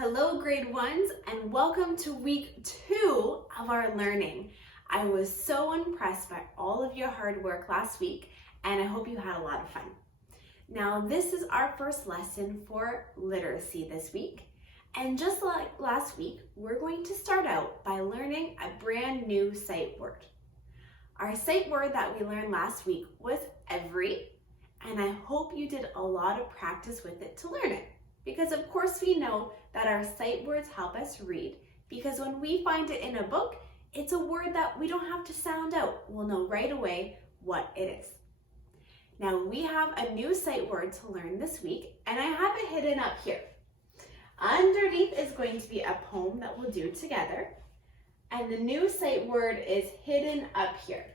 Hello grade ones and welcome to week 2 of our learning. I was so impressed by all of your hard work last week and I hope you had a lot of fun. Now this is our first lesson for literacy this week, and just like last week we're going to start out by learning a brand new sight word. Our sight word that we learned last week was every, and I hope you did a lot of practice with it to learn it. Because of course we know that our sight words help us read, because when we find it in a book, it's a word that we don't have to sound out. We'll know right away what it is. Now we have a new sight word to learn this week, and I have it hidden up here. Underneath is going to be a poem that we'll do together, and the new sight word is hidden up here.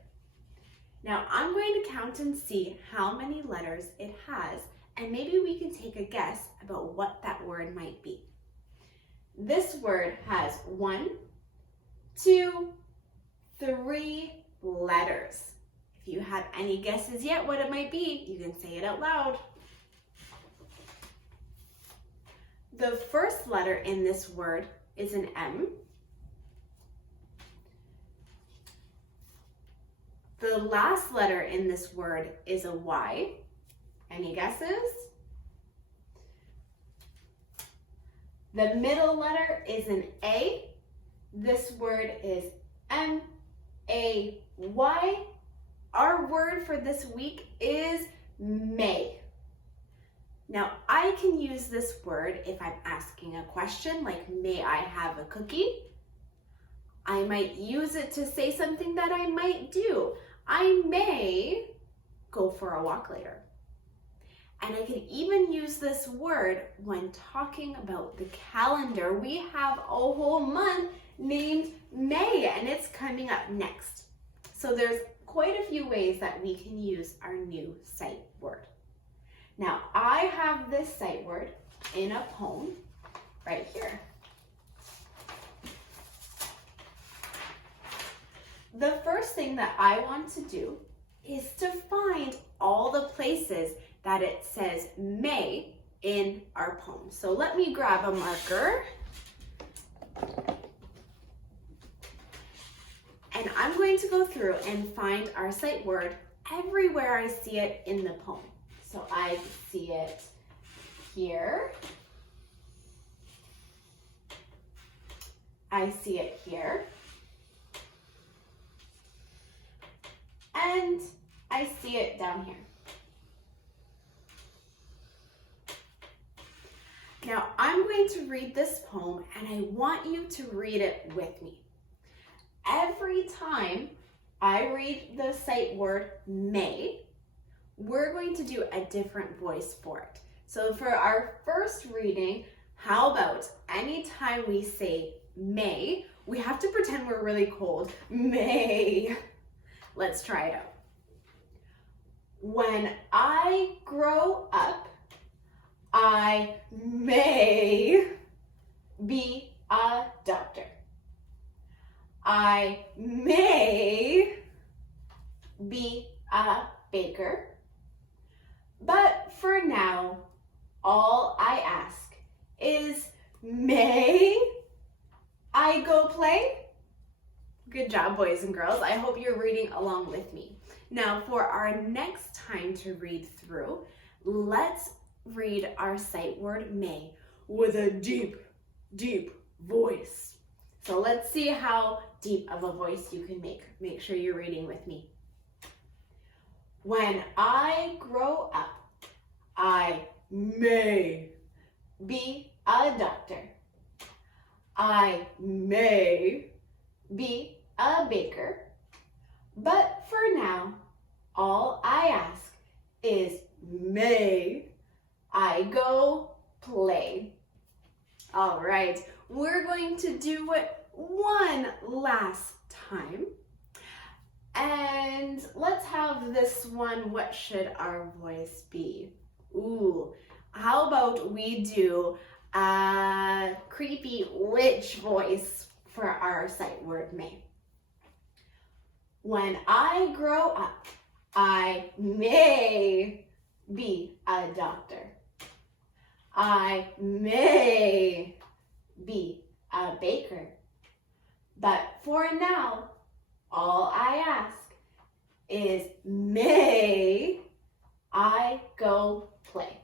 Now I'm going to count and see how many letters it has, and maybe we can take a guess about what that word might be. This word has 1, 2, 3 letters. If you have any guesses yet what it might be, you can say it out loud. The first letter in this word is an M. The last letter in this word is a Y. Any guesses? The middle letter is an A. This word is M-A-Y. Our word for this week is may. Now I can use this word if I'm asking a question like, may I have a cookie? I might use it to say something that I might do. I may go for a walk later. And I can even use this word when talking about the calendar. We have a whole month named May, and it's coming up next. So there's quite a few ways that we can use our new sight word. Now, I have this sight word in a poem right here. The first thing that I want to do is to find all the places that it says may in our poem. So let me grab a marker. And I'm going to go through and find our sight word everywhere I see it in the poem. So I see it here. I see it here. And I see it down here. Now I'm going to read this poem and I want you to read it with me. Every time I read the sight word may, we're going to do a different voice for it. So for our first reading, how about anytime we say may, we have to pretend we're really cold. May. Let's try it out. When I grow up, I may be a doctor. I may be a baker. But for now, all I ask is, may I go play? Good job, boys and girls. I hope you're reading along with me. Now, for our next time to read through, let's read our sight word may with a deep, deep voice. So let's see how deep of a voice you can make. Make sure you're reading with me. When I grow up, I may be a doctor. I may be a baker. But for now, all I ask is, may I go play. All right, we're going to do it one last time. And let's have this one, what should our voice be? Ooh, how about we do a creepy witch voice for our sight word may. When I grow up, I may be a doctor. I may be a baker. But for now, all I ask is, may I go play?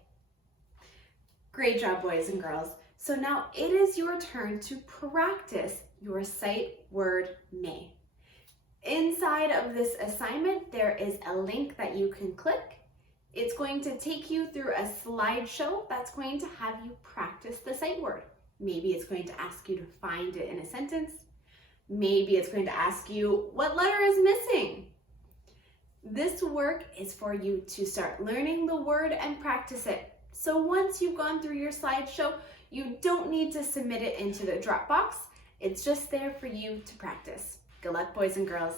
Great job, boys and girls. So now it is your turn to practice your sight word may. Inside of this assignment, there is a link that you can click. It's going to take you through a slideshow that's going to have you practice the sight word. Maybe it's going to ask you to find it in a sentence. Maybe it's going to ask you what letter is missing. This work is for you to start learning the word and practice it. So once you've gone through your slideshow, you don't need to submit it into the Dropbox. It's just there for you to practice. Good luck, boys and girls.